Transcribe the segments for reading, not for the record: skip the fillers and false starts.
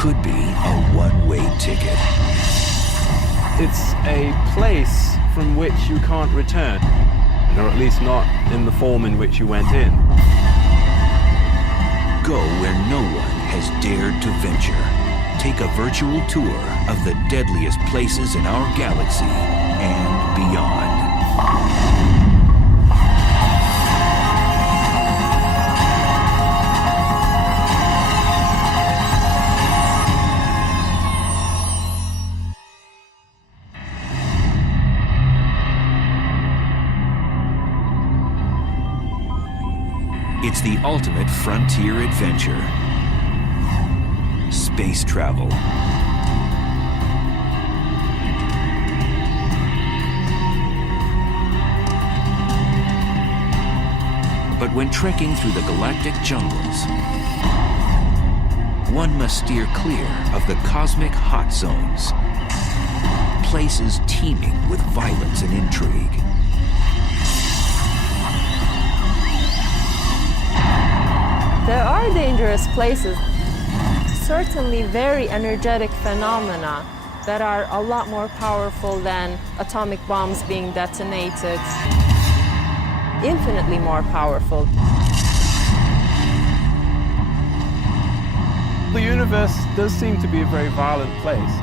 could be a one-way ticket. It's a place from which you can't return, or at least not in the form in which you went in. Go where no one has dared to venture. Take a virtual tour of the deadliest places in our galaxy and beyond. It's the ultimate frontier adventure. Space travel. But when trekking through the galactic jungles, one must steer clear of the cosmic hot zones, places teeming with violence and intrigue. There are dangerous places, certainly very energetic phenomena that are a lot more powerful than atomic bombs being detonated, infinitely more powerful. The universe does seem to be a very violent place.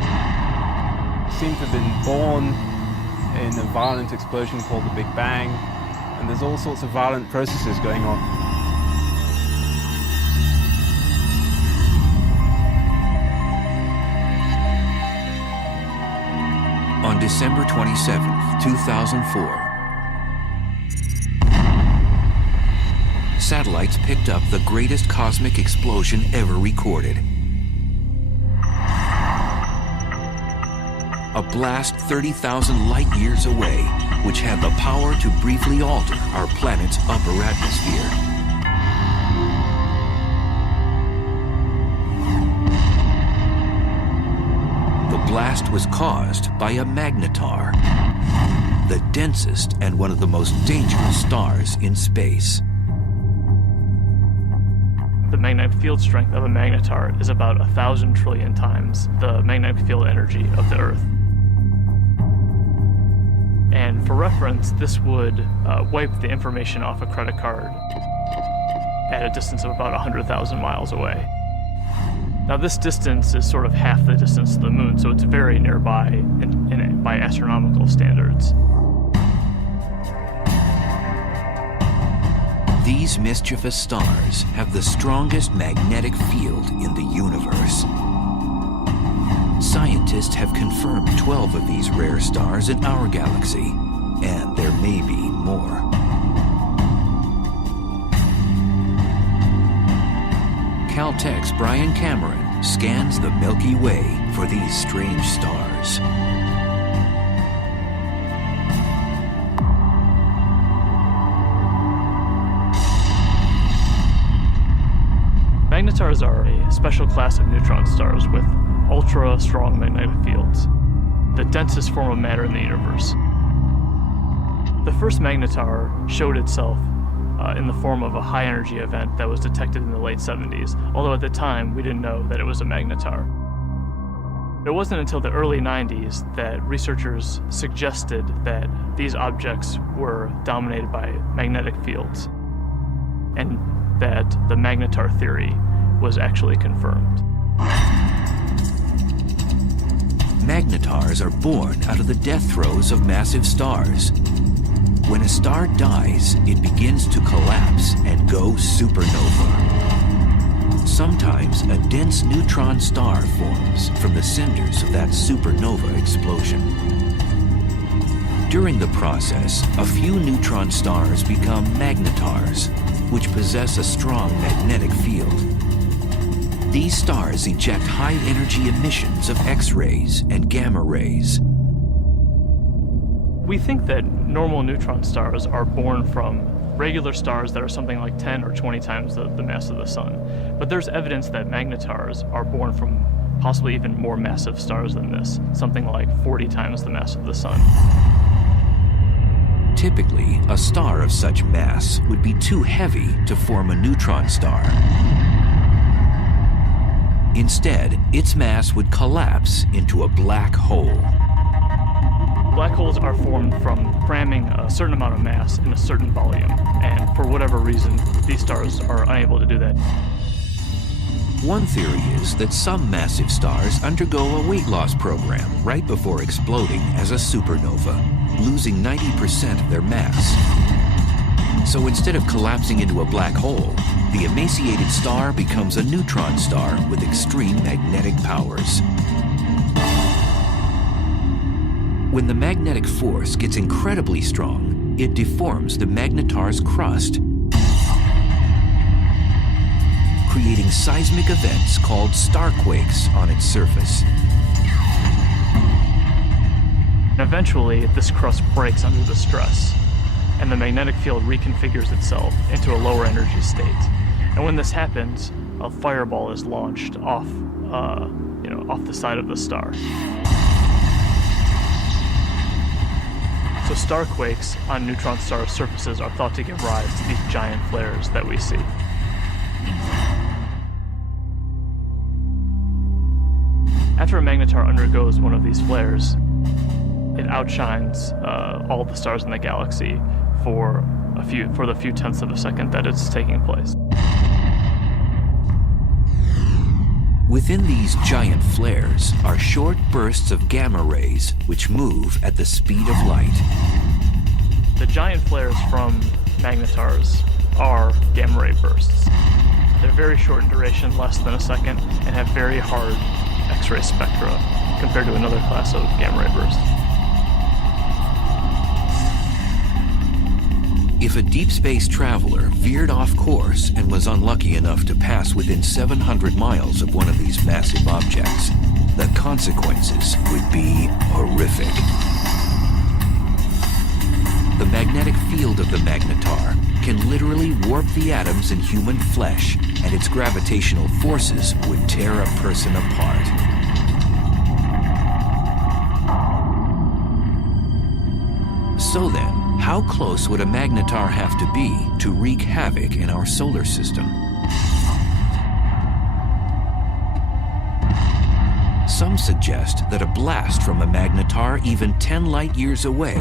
It seems to have been born in a violent explosion called the Big Bang, and there's all sorts of violent processes going on. On December 27, 2004, satellites picked up the greatest cosmic explosion ever recorded. A blast 30,000 light years away, which had the power to briefly alter our planet's upper atmosphere. The blast was caused by a magnetar, the densest and one of the most dangerous stars in space. The magnetic field strength of a magnetar is about 1,000 trillion times the magnetic field energy of the Earth. And for reference, this would wipe the information off a credit card at a distance of about 100,000 miles away. Now this distance is sort of half the distance to the moon, so it's very nearby by astronomical standards. These mischievous stars have the strongest magnetic field in the universe. Scientists have confirmed 12 of these rare stars in our galaxy, and there may be more. Caltech's Brian Cameron scans the Milky Way for these strange stars. Magnetars are a special class of neutron stars with ultra-strong magnetic fields, the densest form of matter in the universe. The first magnetar showed itself in the form of a high-energy event that was detected in the late 70s, although at the time we didn't know that it was a magnetar. It wasn't until the early 90s that researchers suggested that these objects were dominated by magnetic fields, and that the magnetar theory was actually confirmed. Magnetars are born out of the death throes of massive stars. When a star dies, it begins to collapse and go supernova. Sometimes a dense neutron star forms from the cinders of that supernova explosion. During the process, a few neutron stars become magnetars, which possess a strong magnetic field. These stars eject high-energy emissions of X-rays and gamma rays. We think that normal neutron stars are born from regular stars that are something like 10 or 20 times the mass of the sun. But there's evidence that magnetars are born from possibly even more massive stars than this, something like 40 times the mass of the sun. Typically, a star of such mass would be too heavy to form a neutron star. Instead, its mass would collapse into a black hole. Black holes are formed from cramming a certain amount of mass in a certain volume, and for whatever reason, these stars are unable to do that. One theory is that some massive stars undergo a weight loss program right before exploding as a supernova, losing 90% of their mass. So instead of collapsing into a black hole, the emaciated star becomes a neutron star with extreme magnetic powers. When the magnetic force gets incredibly strong, it deforms the magnetar's crust, creating seismic events called starquakes on its surface. Eventually, this crust breaks under the stress, and the magnetic field reconfigures itself into a lower energy state. And when this happens, a fireball is launched off the side of the star. So starquakes on neutron star surfaces are thought to give rise to these giant flares that we see. After a magnetar undergoes one of these flares, it outshines all the stars in the galaxy for the few tenths of a second that it's taking place. Within these giant flares are short bursts of gamma rays which move at the speed of light. The giant flares from magnetars are gamma ray bursts. They're very short in duration, less than a second, and have very hard X-ray spectra compared to another class of gamma ray bursts. If a deep space traveler veered off course and was unlucky enough to pass within 700 miles of one of these massive objects, the consequences would be horrific. The magnetic field of the magnetar can literally warp the atoms in human flesh, and its gravitational forces would tear a person apart. So then, how close would a magnetar have to be to wreak havoc in our solar system? Some suggest that a blast from a magnetar even 10 light years away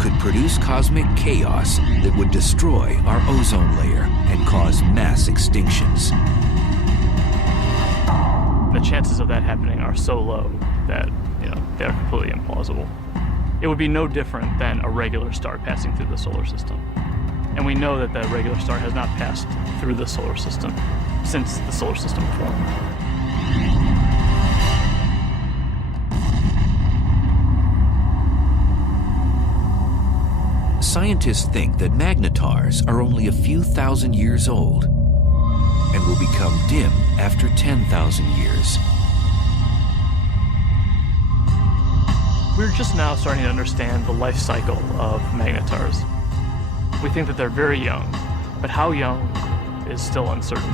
could produce cosmic chaos that would destroy our ozone layer and cause mass extinctions. The chances of that happening are so low that, they're completely implausible. It would be no different than a regular star passing through the solar system. And we know that the regular star has not passed through the solar system since the solar system formed. Scientists think that magnetars are only a few thousand years old and will become dim after 10,000 years. We're just now starting to understand the life cycle of magnetars. We think that they're very young, but how young is still uncertain.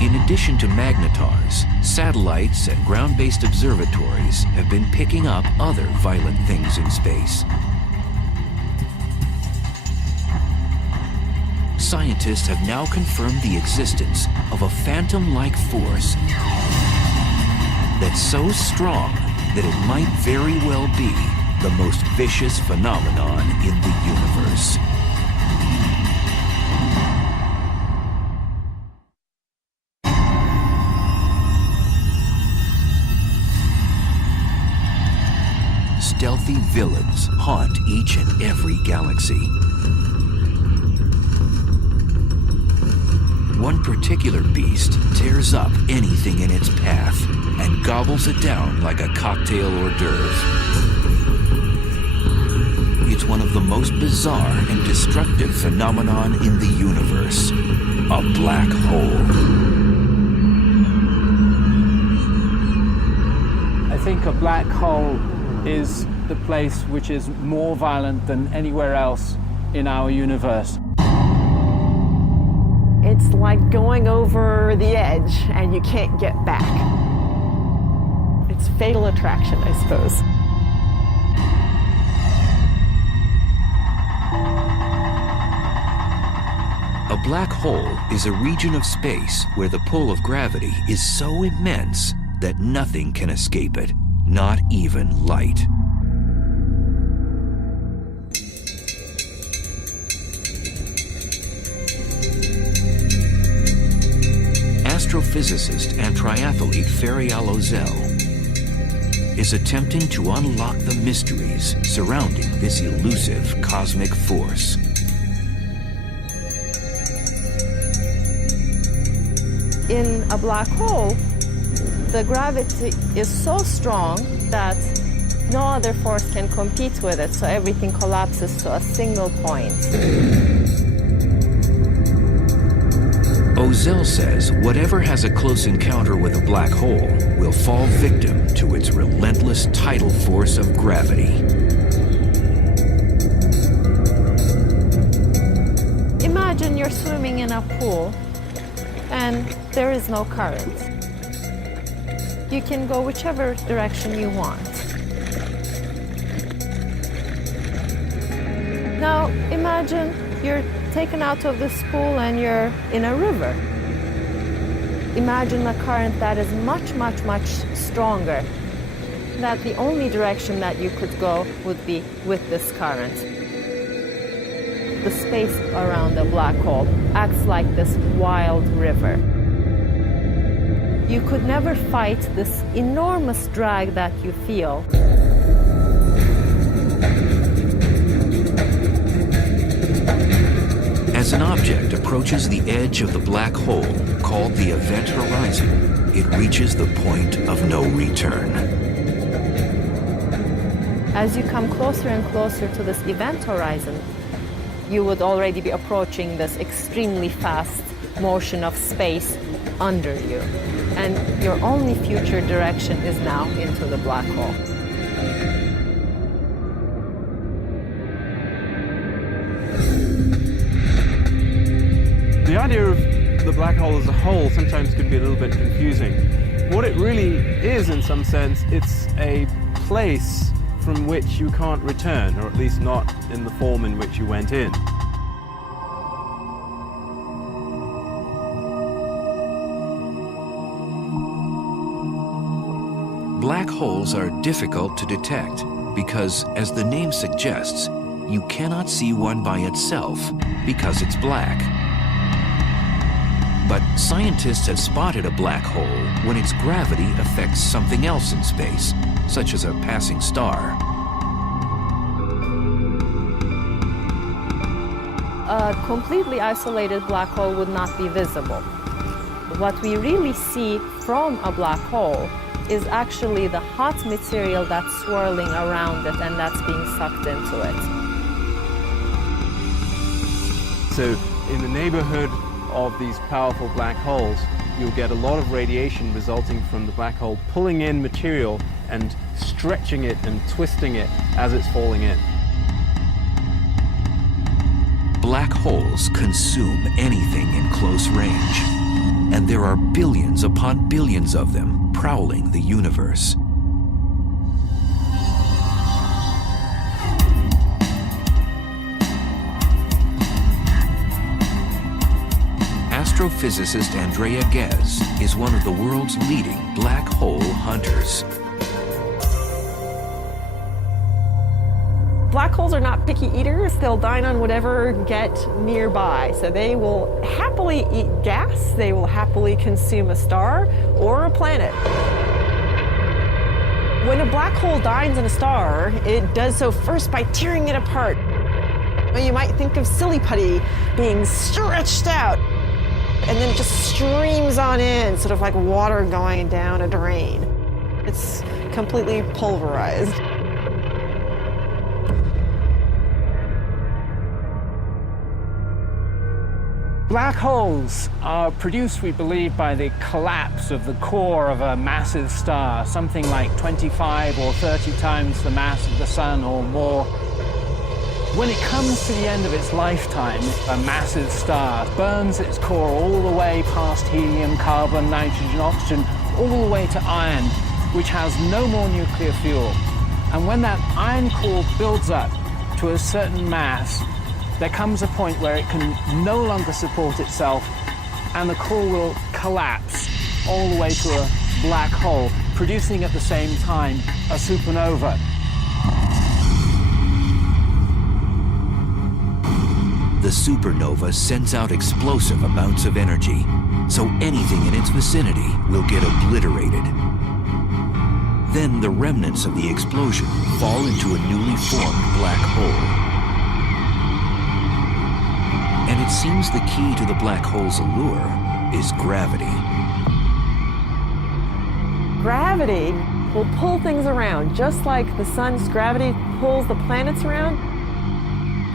In addition to magnetars, satellites and ground-based observatories have been picking up other violent things in space. Scientists have now confirmed the existence of a phantom-like force that's so strong that it might very well be the most vicious phenomenon in the universe. Stealthy villains haunt each and every galaxy. One particular beast tears up anything in its path and gobbles it down like a cocktail hors d'oeuvre. It's one of the most bizarre and destructive phenomenon in the universe, a black hole. I think a black hole is the place which is more violent than anywhere else in our universe. It It's like going over the edge and you can't get back. It's fatal attraction, I suppose. A black hole is a region of space where the pull of gravity is so immense that nothing can escape it, not even light. Astrophysicist and triathlete Ferial Ozel is attempting to unlock the mysteries surrounding this elusive cosmic force. In a black hole, the gravity is so strong that no other force can compete with it, so everything collapses to a single point. Ozel says whatever has a close encounter with a black hole will fall victim to its relentless tidal force of gravity. Imagine you're swimming in a pool and there is no current. You can go whichever direction you want. Now imagine you're taken out of this pool and you're in a river. Imagine a current that is much, much, much stronger. That the only direction that you could go would be with this current. The space around the black hole acts like this wild river. You could never fight this enormous drag that you feel. As an object approaches the edge of the black hole, called the event horizon, it reaches the point of no return. As you come closer and closer to this event horizon, you would already be approaching this extremely fast motion of space under you. And your only future direction is now into the black hole. The idea of the black hole as a whole sometimes can be a little bit confusing. What it really is, in some sense, it's a place from which you can't return, or at least not in the form in which you went in. Black holes are difficult to detect because, as the name suggests, you cannot see one by itself because it's black. But scientists have spotted a black hole when its gravity affects something else in space, such as a passing star. A completely isolated black hole would not be visible. What we really see from a black hole is actually the hot material that's swirling around it and that's being sucked into it. So in the neighborhood of these powerful black holes, you'll get a lot of radiation resulting from the black hole pulling in material and stretching it and twisting it as it's falling in. Black holes consume anything in close range, and there are billions upon billions of them prowling the universe. Astrophysicist Andrea Ghez is one of the world's leading black hole hunters. Black holes are not picky eaters. They'll dine on whatever get nearby. So they will happily eat gas. They will happily consume a star or a planet. When a black hole dines on a star, it does so first by tearing it apart. You might think of silly putty being stretched out, and then it just streams on in, sort of like water going down a drain. It's completely pulverized. Black holes are produced, we believe, by the collapse of the core of a massive star, something like 25 or 30 times the mass of the sun or more. When it comes to the end of its lifetime, a massive star burns its core all the way past helium, carbon, nitrogen, oxygen, all the way to iron, which has no more nuclear fuel. And when that iron core builds up to a certain mass, there comes a point where it can no longer support itself, and the core will collapse all the way to a black hole, producing at the same time a supernova. The supernova sends out explosive amounts of energy, so anything in its vicinity will get obliterated. Then the remnants of the explosion fall into a newly formed black hole. And it seems the key to the black hole's allure is gravity. Gravity will pull things around, just like the sun's gravity pulls the planets around.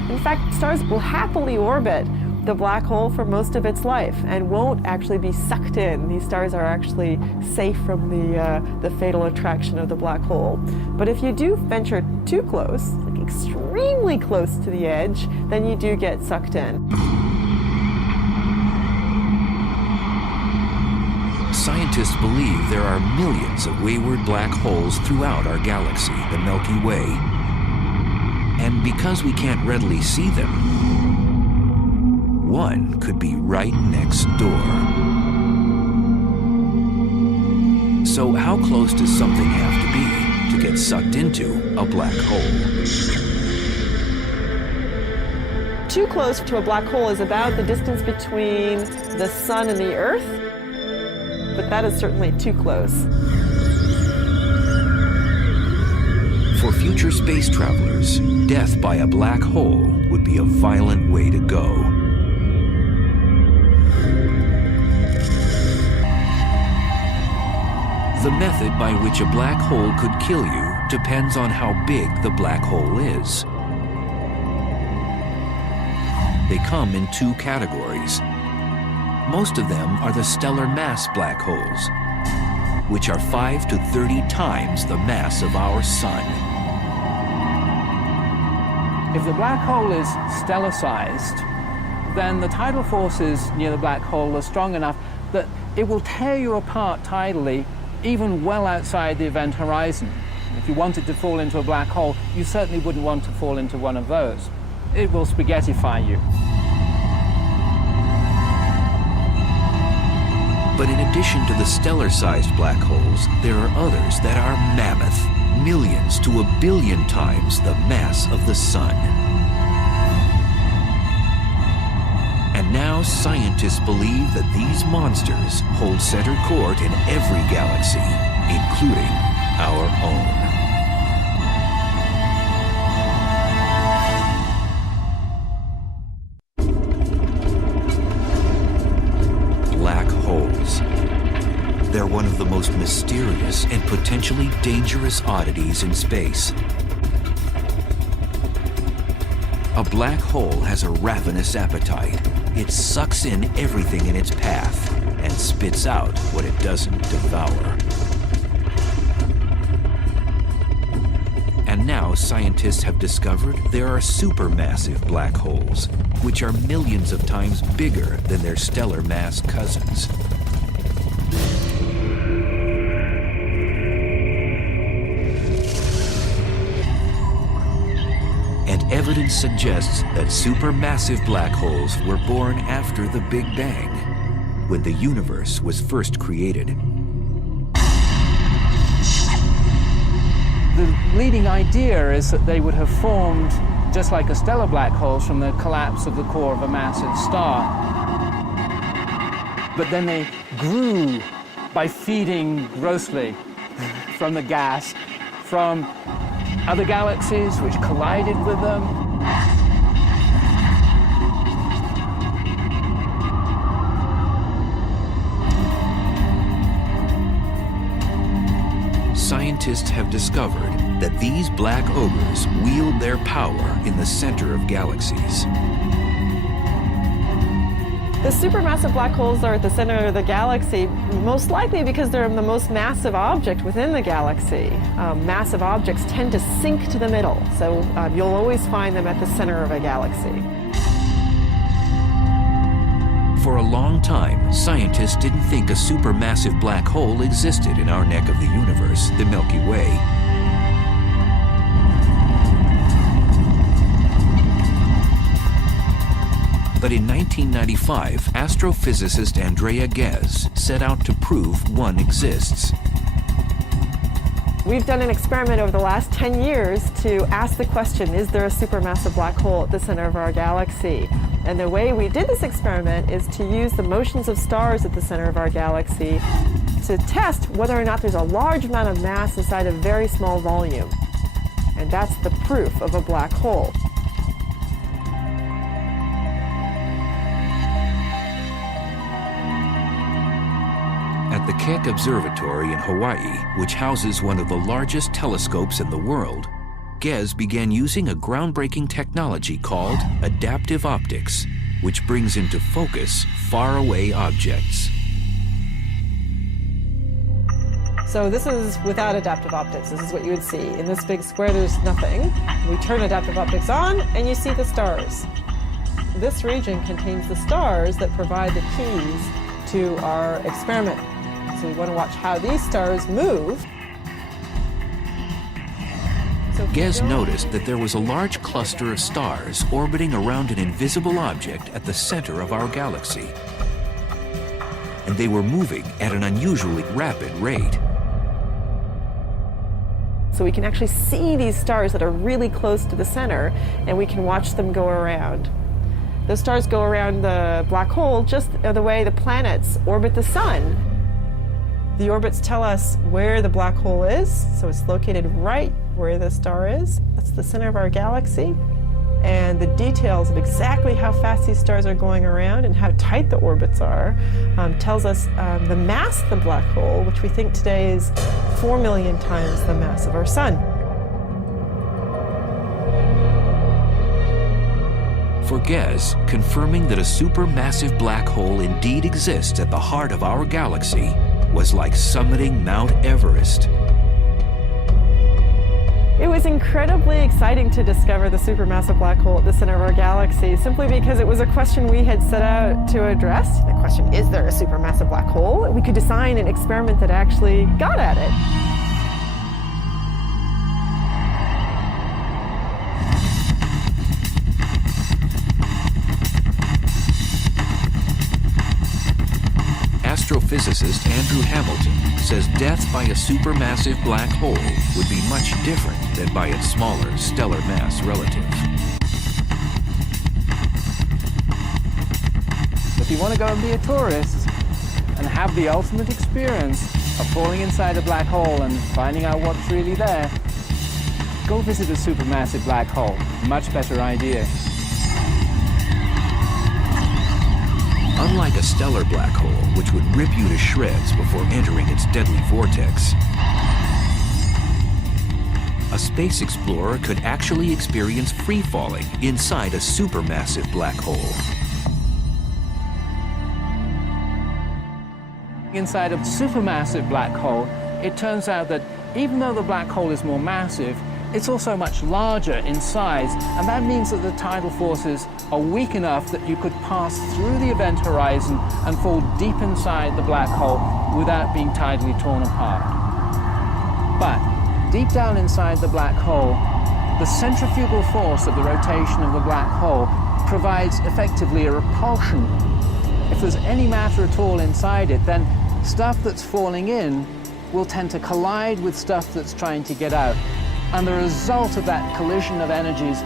In fact, stars will happily orbit the black hole for most of its life and won't actually be sucked in. These stars are actually safe from the fatal attraction of the black hole. But if you do venture too close, like extremely close to the edge, then you do get sucked in. Scientists believe there are millions of wayward black holes throughout our galaxy, the Milky Way. And because we can't readily see them, one could be right next door. So how close does something have to be to get sucked into a black hole? Too close to a black hole is about the distance between the sun and the Earth, but that is certainly too close. For future space travelers, death by a black hole would be a violent way to go. The method by which a black hole could kill you depends on how big the black hole is. They come in two categories. Most of them are the stellar mass black holes, which are 5 to 30 times the mass of our sun. If the black hole is stellar-sized, then the tidal forces near the black hole are strong enough that it will tear you apart tidally, even well outside the event horizon. If you wanted to fall into a black hole, you certainly wouldn't want to fall into one of those. It will spaghettify you. But in addition to the stellar-sized black holes, there are others that are mammoth, millions to a billion times the mass of the sun. And now scientists believe that these monsters hold center court in every galaxy, including our own. Black holes. They're one of the most mysterious and potentially dangerous oddities in space. A black hole has a ravenous appetite. It sucks in everything in its path and spits out what it doesn't devour. And now scientists have discovered there are supermassive black holes, which are millions of times bigger than their stellar mass cousins. And evidence suggests that supermassive black holes were born after the Big Bang, when the universe was first created. The leading idea is that they would have formed just like a stellar black hole from the collapse of the core of a massive star. But then they grew by feeding grossly from the gas, from other galaxies which collided with them. Scientists have discovered that these black ogres wield their power in the center of galaxies. The supermassive black holes are at the center of the galaxy, most likely because they're the most massive object within the galaxy. Massive objects tend to sink to the middle, so you'll always find them at the center of a galaxy. For a long time, scientists didn't think a supermassive black hole existed in our neck of the universe, the Milky Way. But in 1995, astrophysicist Andrea Ghez set out to prove one exists. We've done an experiment over the last 10 years to ask the question, is there a supermassive black hole at the center of our galaxy? And the way we did this experiment is to use the motions of stars at the center of our galaxy to test whether or not there's a large amount of mass inside a very small volume. And that's the proof of a black hole. At the Keck Observatory in Hawaii, which houses one of the largest telescopes in the world, Ghez began using a groundbreaking technology called adaptive optics, which brings into focus faraway objects. So this is without adaptive optics. This is what you would see. In this big square, there's nothing. We turn adaptive optics on, and you see the stars. This region contains the stars that provide the keys to our experiment. So we want to watch how these stars move. Ghez noticed that there was a large cluster of stars orbiting around an invisible object at the center of our galaxy. And they were moving at an unusually rapid rate. So we can actually see these stars that are really close to the center, and we can watch them go around. Those stars go around the black hole just the way the planets orbit the sun. The orbits tell us where the black hole is, so it's located right where the star is. That's the center of our galaxy. And the details of exactly how fast these stars are going around and how tight the orbits are tells us the mass of the black hole, which we think today is 4 million times the mass of our sun. For Ghez, confirming that a supermassive black hole indeed exists at the heart of our galaxy was like summiting Mount Everest. It was incredibly exciting to discover the supermassive black hole at the center of our galaxy, simply because it was a question we had set out to address. The question, is there a supermassive black hole? We could design an experiment that actually got at it. Astrophysicist Andrew Hamilton says death by a supermassive black hole would be much different than by its smaller stellar mass relative. If you want to go and be a tourist and have the ultimate experience of falling inside a black hole and finding out what's really there, go visit a supermassive black hole. Much better idea. Unlike a stellar black hole, which would rip you to shreds before entering its deadly vortex, a space explorer could actually experience free-falling inside a supermassive black hole. Inside a supermassive black hole, it turns out that even though the black hole is more massive, it's also much larger in size, and that means that the tidal forces are weak enough that you could pass through the event horizon and fall deep inside the black hole without being tidally torn apart. But deep down inside the black hole, the centrifugal force of the rotation of the black hole provides effectively a repulsion. If there's any matter at all inside it, then stuff that's falling in will tend to collide with stuff that's trying to get out. And the result of that collision of energies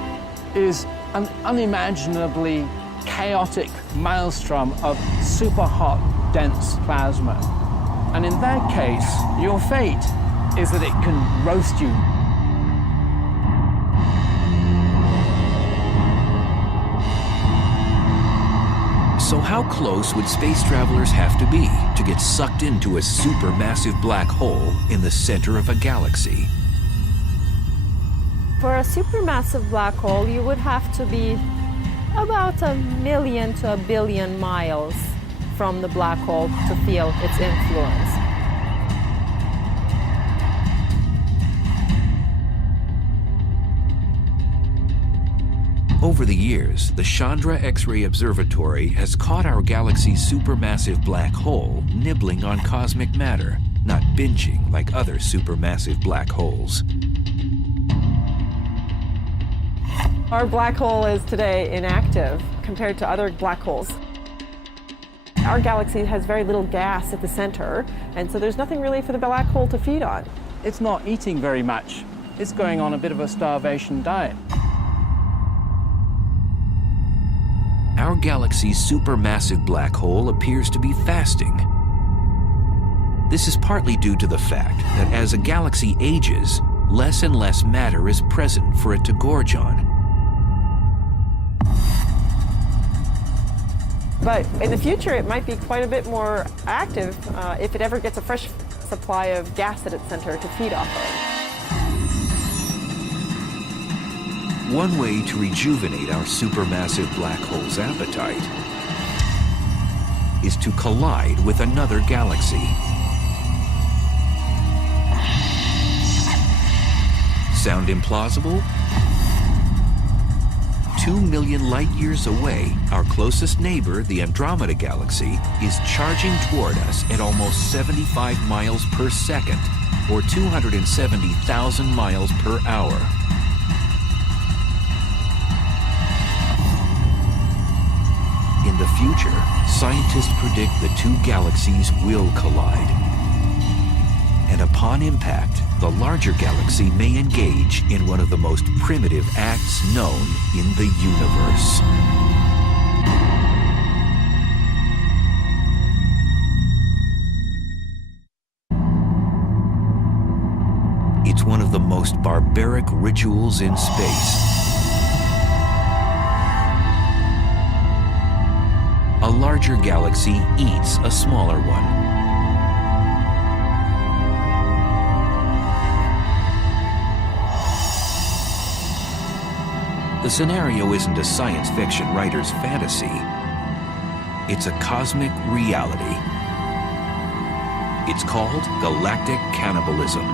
is an unimaginably chaotic maelstrom of super hot, dense plasma. And in that case, your fate is that it can roast you. So how close would space travelers have to be to get sucked into a supermassive black hole in the center of a galaxy? For a supermassive black hole, you would have to be about 1 million to 1 billion miles from the black hole to feel its influence. Over the years, the Chandra X-ray Observatory has caught our galaxy's supermassive black hole nibbling on cosmic matter, not binging like other supermassive black holes. Our black hole is today inactive compared to other black holes. Our galaxy has very little gas at the center, and so there's nothing really for the black hole to feed on. It's not eating very much. It's going on a bit of a starvation diet. Our galaxy's supermassive black hole appears to be fasting. This is partly due to the fact that as a galaxy ages, less and less matter is present for it to gorge on. But in the future, it might be quite a bit more active if it ever gets a fresh supply of gas at its center to feed off of. One way to rejuvenate our supermassive black hole's appetite is to collide with another galaxy. Sound implausible? 2 million light years away, our closest neighbor, the Andromeda Galaxy, is charging toward us at almost 75 miles per second, or 270,000 miles per hour. In the future, scientists predict the two galaxies will collide. And upon impact, the larger galaxy may engage in one of the most primitive acts known in the universe. It's one of the most barbaric rituals in space. A larger galaxy eats a smaller one. The scenario isn't a science fiction writer's fantasy. It's a cosmic reality. It's called galactic cannibalism.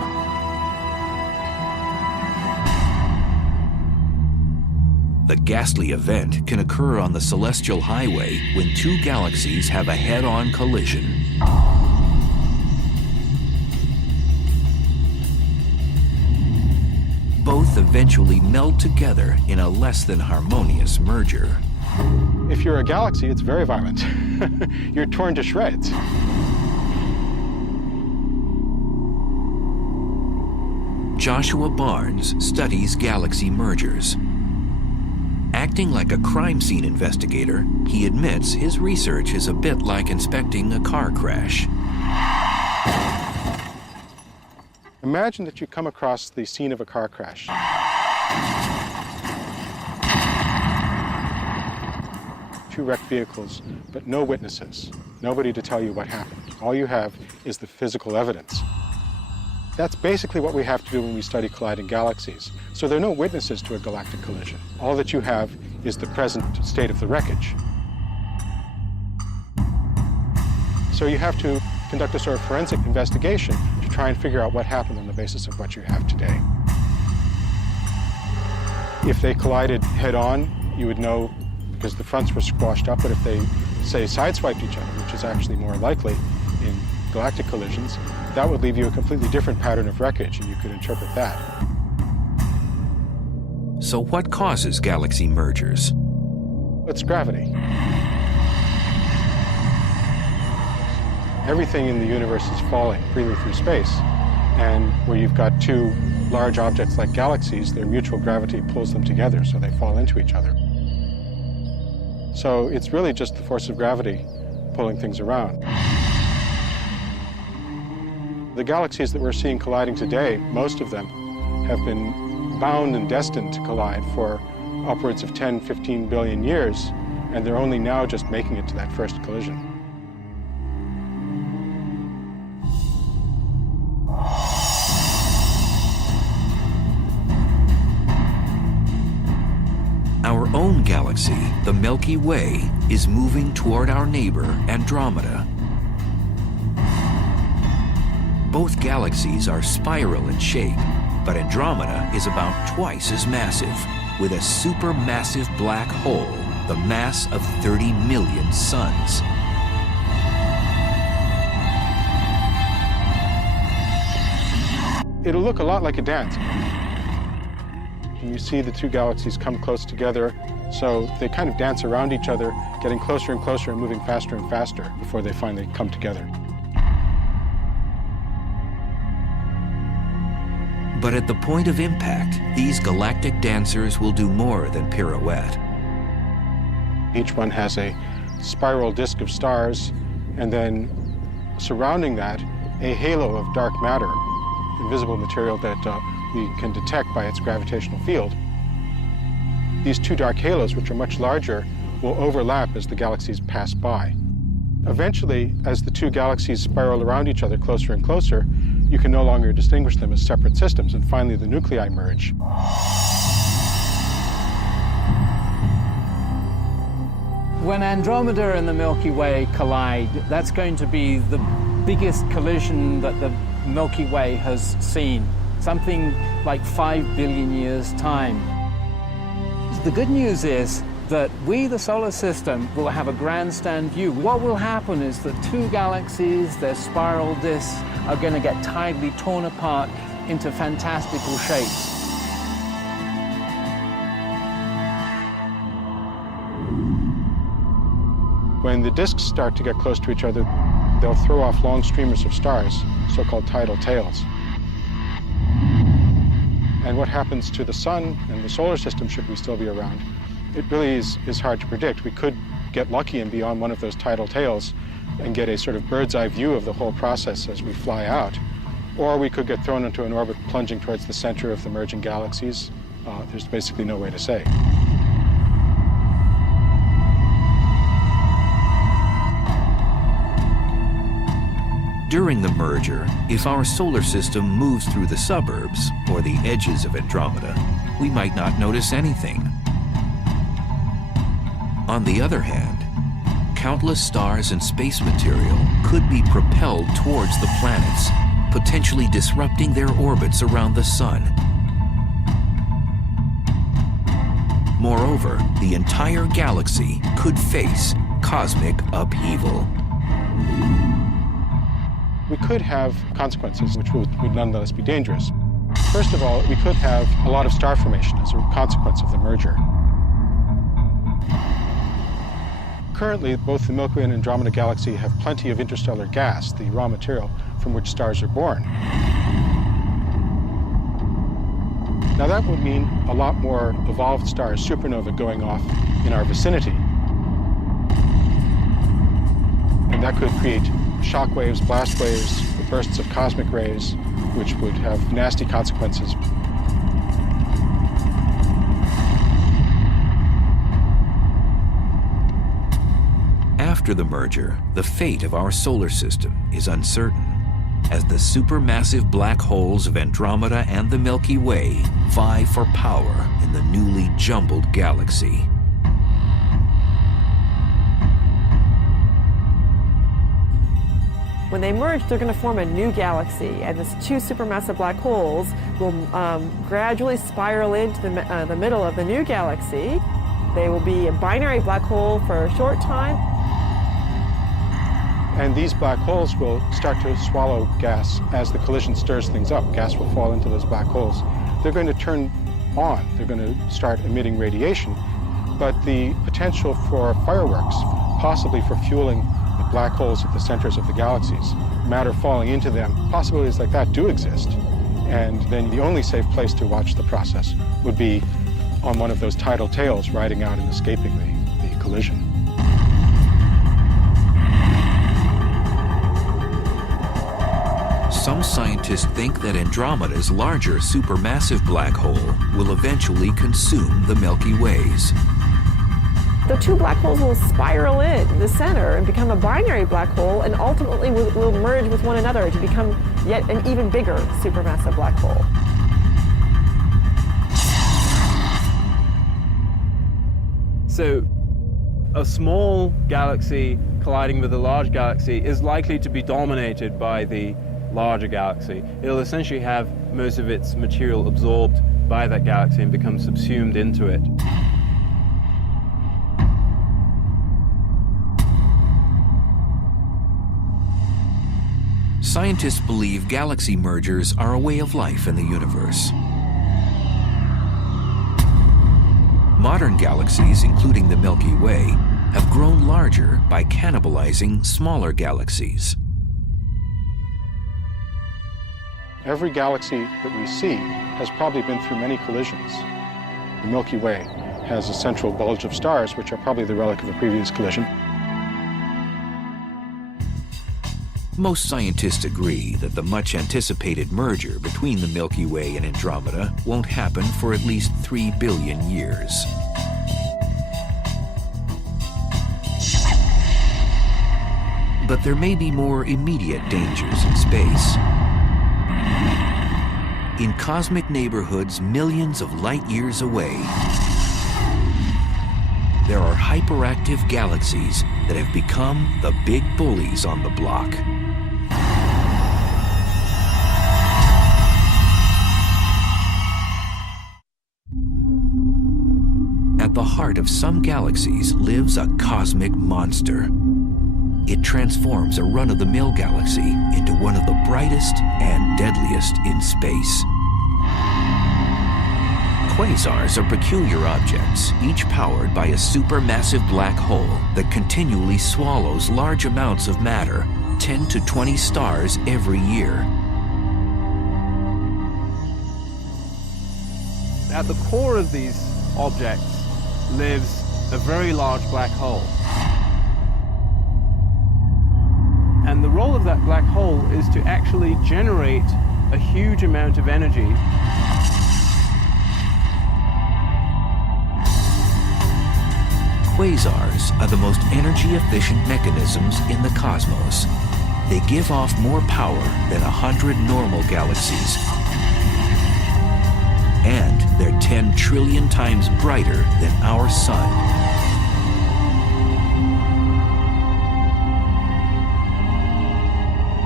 The ghastly event can occur on the celestial highway when two galaxies have a head-on collision. Both eventually meld together in a less than harmonious merger. If you're a galaxy, it's very violent. You're torn to shreds. Joshua Barnes studies galaxy mergers. Acting like a crime scene investigator, he admits his research is a bit like inspecting a car crash. Imagine that you come across the scene of a car crash. Two wrecked vehicles, but no witnesses. Nobody to tell you what happened. All you have is the physical evidence. That's basically what we have to do when we study colliding galaxies. So there are no witnesses to a galactic collision. All that you have is the present state of the wreckage. So you have to conduct a sort of forensic investigation to try and figure out what happened on the basis of what you have today. If they collided head-on, you would know because the fronts were squashed up, but if they, say, sideswiped each other, which is actually more likely in galactic collisions, that would leave you a completely different pattern of wreckage, and you could interpret that. So what causes galaxy mergers? It's gravity. Everything in the universe is falling freely through space, and where you've got two large objects like galaxies, their mutual gravity pulls them together, so they fall into each other. So it's really just the force of gravity pulling things around. The galaxies that we're seeing colliding today, most of them have been bound and destined to collide for upwards of 10, 15 billion years, and they're only now just making it to that first collision. Our own galaxy, the Milky Way, is moving toward our neighbor, Andromeda. Both galaxies are spiral in shape, but Andromeda is about twice as massive, with a supermassive black hole, the mass of 30 million suns. It'll look a lot like a dance. And you see the two galaxies come close together, so they kind of dance around each other, getting closer and closer and moving faster and faster before they finally come together. But at the point of impact, these galactic dancers will do more than pirouette. Each one has a spiral disk of stars, and then surrounding that, a halo of dark matter, invisible material that we can detect by its gravitational field. These two dark halos, which are much larger, will overlap as the galaxies pass by. Eventually, as the two galaxies spiral around each other closer and closer, you can no longer distinguish them as separate systems, and finally the nuclei merge. When Andromeda and the Milky Way collide, that's going to be the biggest collision that the Milky Way has seen, something like 5 billion years' time. The good news is that we, the solar system, will have a grandstand view. What will happen is that two galaxies, their spiral disks, are going to get tidally torn apart into fantastical shapes. When the disks start to get close to each other, they'll throw off long streamers of stars, so-called tidal tails. And what happens to the sun and the solar system, should we still be around, it really is hard to predict. We could get lucky and be on one of those tidal tails and get a sort of bird's eye view of the whole process as we fly out. Or we could get thrown into an orbit plunging towards the center of the merging galaxies. There's basically no way to say. During the merger, if our solar system moves through the suburbs or the edges of Andromeda, we might not notice anything. On the other hand, countless stars and space material could be propelled towards the planets, potentially disrupting their orbits around the sun. Moreover, the entire galaxy could face cosmic upheaval. We could have consequences which would nonetheless be dangerous. First of all, we could have a lot of star formation as a consequence of the merger. Currently, both the Milky Way and Andromeda galaxy have plenty of interstellar gas, the raw material from which stars are born. Now that would mean a lot more evolved stars, supernovae, going off in our vicinity. And that could create shock waves, blast waves, bursts of cosmic rays, which would have nasty consequences. After the merger, the fate of our solar system is uncertain, as the supermassive black holes of Andromeda and the Milky Way vie for power in the newly jumbled galaxy. When they merge, they're going to form a new galaxy, and these two supermassive black holes will gradually spiral into the middle of the new galaxy. They will be a binary black hole for a short time. And these black holes will start to swallow gas as the collision stirs things up. Gas will fall into those black holes. They're going to turn on. They're going to start emitting radiation. But the potential for fireworks, possibly for fueling the black holes at the centers of the galaxies, matter falling into them, possibilities like that do exist. And then the only safe place to watch the process would be on one of those tidal tails riding out and escaping the collision. Some scientists think that Andromeda's larger supermassive black hole will eventually consume the Milky Ways. The two black holes will spiral in the center and become a binary black hole, and ultimately will merge with one another to become yet an even bigger supermassive black hole. So a small galaxy colliding with a large galaxy is likely to be dominated by the larger galaxy. It'll essentially have most of its material absorbed by that galaxy and become subsumed into it. Scientists believe galaxy mergers are a way of life in the universe. Modern galaxies, including the Milky Way, have grown larger by cannibalizing smaller galaxies. Every galaxy that we see has probably been through many collisions. The Milky Way has a central bulge of stars, which are probably the relic of a previous collision. Most scientists agree that the much-anticipated merger between the Milky Way and Andromeda won't happen for at least 3 billion years. But there may be more immediate dangers in space. In cosmic neighborhoods millions of light years away, there are hyperactive galaxies that have become the big bullies on the block. At the heart of some galaxies lives a cosmic monster. It transforms a run-of-the-mill galaxy into one of the brightest and deadliest in space. Quasars are peculiar objects, each powered by a supermassive black hole that continually swallows large amounts of matter, 10 to 20 stars every year. At the core of these objects lives a very large black hole. And the role of that black hole is to actually generate a huge amount of energy. Quasars are the most energy-efficient mechanisms in the cosmos. They give off more power than 100 normal galaxies. And they're 10 trillion times brighter than our sun.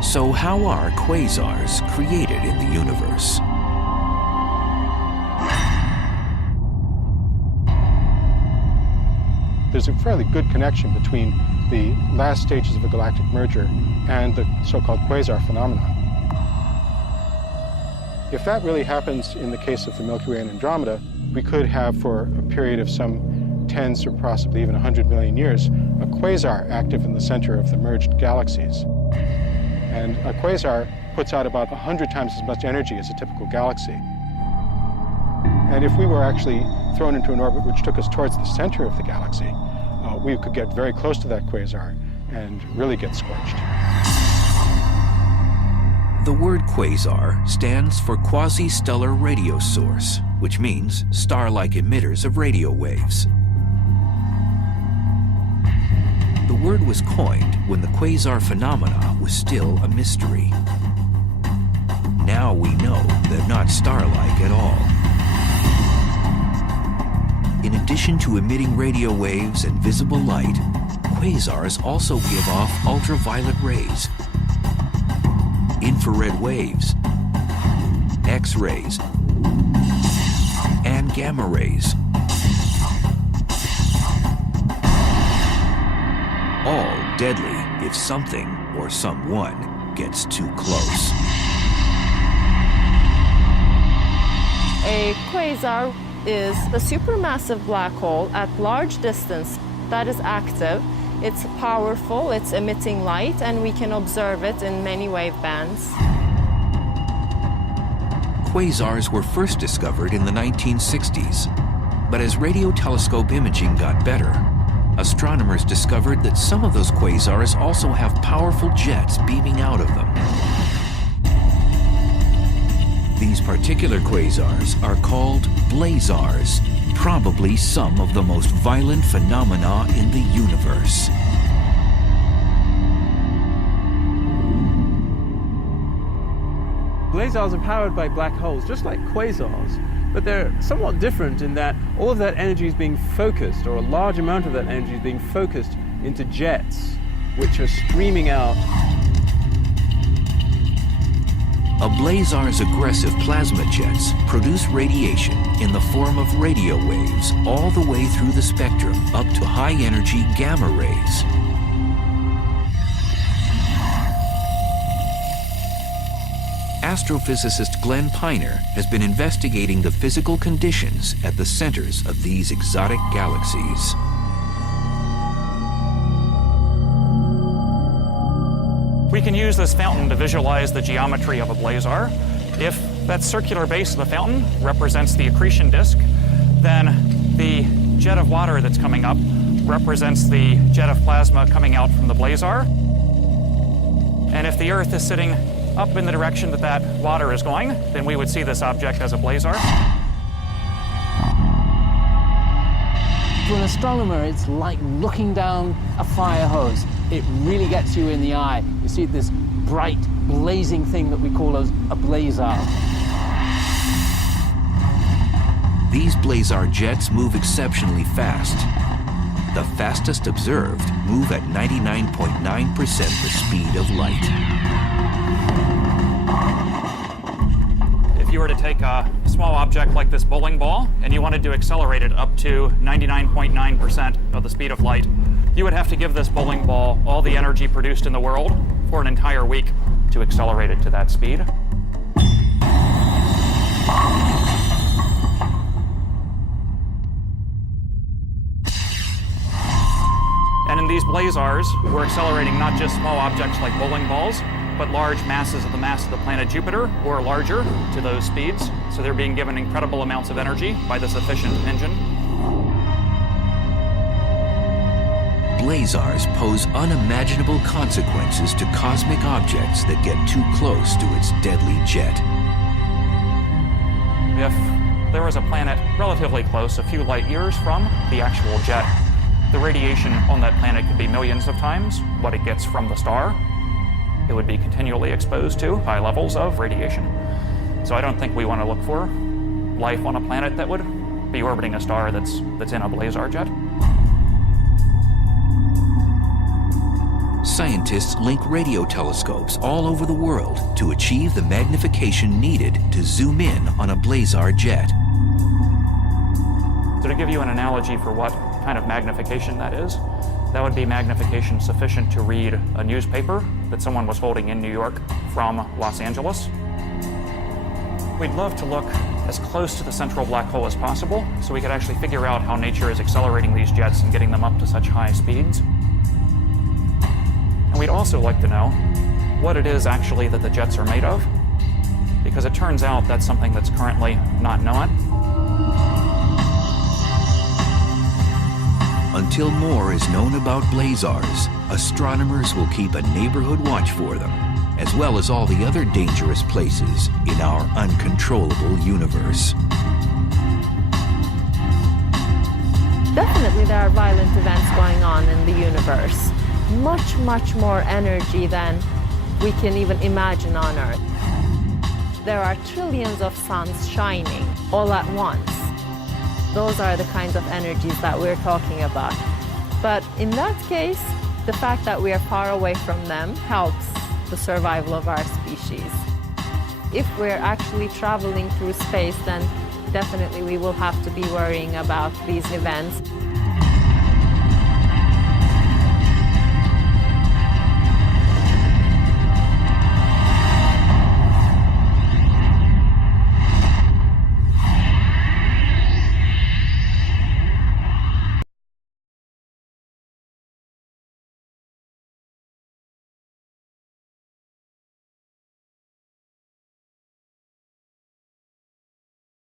So how are quasars created in the universe? There's a fairly good connection between the last stages of a galactic merger and the so-called quasar phenomenon. If that really happens in the case of the Milky Way and Andromeda, we could have, for a period of some tens or possibly even 100 million years, a quasar active in the center of the merged galaxies. And a quasar puts out about 100 times as much energy as a typical galaxy. And if we were actually thrown into an orbit which took us towards the center of the galaxy, we could get very close to that quasar and really get scorched. The word quasar stands for quasi-stellar radio source, which means star-like emitters of radio waves. The word was coined when the quasar phenomena was still a mystery. Now we know they're not star-like at all. In addition to emitting radio waves and visible light, quasars also give off ultraviolet rays, infrared waves, X-rays, and gamma rays. All deadly if something or someone gets too close. A quasar is a supermassive black hole at large distance that is active. It's powerful, it's emitting light, and we can observe it in many wave bands. Quasars were first discovered in the 1960s, but as radio telescope imaging got better, astronomers discovered that some of those quasars also have powerful jets beaming out of them. These particular quasars are called blazars, probably some of the most violent phenomena in the universe. Blazars are powered by black holes, just like quasars, but they're somewhat different in that all of that energy is being focused, or a large amount of that energy is being focused into jets, which are streaming out. A blazar's aggressive plasma jets produce radiation in the form of radio waves all the way through the spectrum up to high-energy gamma rays. Astrophysicist Glenn Piner has been investigating the physical conditions at the centers of these exotic galaxies. We can use this fountain to visualize the geometry of a blazar. If that circular base of the fountain represents the accretion disk, then the jet of water that's coming up represents the jet of plasma coming out from the blazar. And if the Earth is sitting up in the direction that that water is going, then we would see this object as a blazar. For an astronomer, it's like looking down a fire hose. It really gets you in the eye. You see this bright, blazing thing that we call a blazar. These blazar jets move exceptionally fast. The fastest observed move at 99.9% the speed of light. If you were to take a small object like this bowling ball and you wanted to accelerate it up to 99.9% of the speed of light, you would have to give this bowling ball all the energy produced in the world for an entire week to accelerate it to that speed. And in these blazars, we're accelerating not just small objects like bowling balls, but large masses of the mass of the planet Jupiter or larger to those speeds. So they're being given incredible amounts of energy by this efficient engine. Blazars pose unimaginable consequences to cosmic objects that get too close to its deadly jet. If there was a planet relatively close, a few light years from the actual jet, the radiation on that planet could be millions of times what it gets from the star. It would be continually exposed to high levels of radiation. So I don't think we want to look for life on a planet that would be orbiting a star that's in a blazar jet. Scientists link radio telescopes all over the world to achieve the magnification needed to zoom in on a blazar jet. So to give you an analogy for what kind of magnification that is, that would be magnification sufficient to read a newspaper that someone was holding in New York from Los Angeles. We'd love to look as close to the central black hole as possible so we could actually figure out how nature is accelerating these jets and getting them up to such high speeds. And we'd also like to know what it is actually that the jets are made of, because it turns out that's something that's currently not known. Until more is known about blazars, astronomers will keep a neighborhood watch for them, as well as all the other dangerous places in our uncontrollable universe. Definitely there are violent events going on in the universe. Much, much more energy than we can even imagine on Earth. There are trillions of suns shining all at once. Those are the kinds of energies that we're talking about. But in that case, the fact that we are far away from them helps the survival of our species. If we're actually traveling through space, then definitely we will have to be worrying about these events.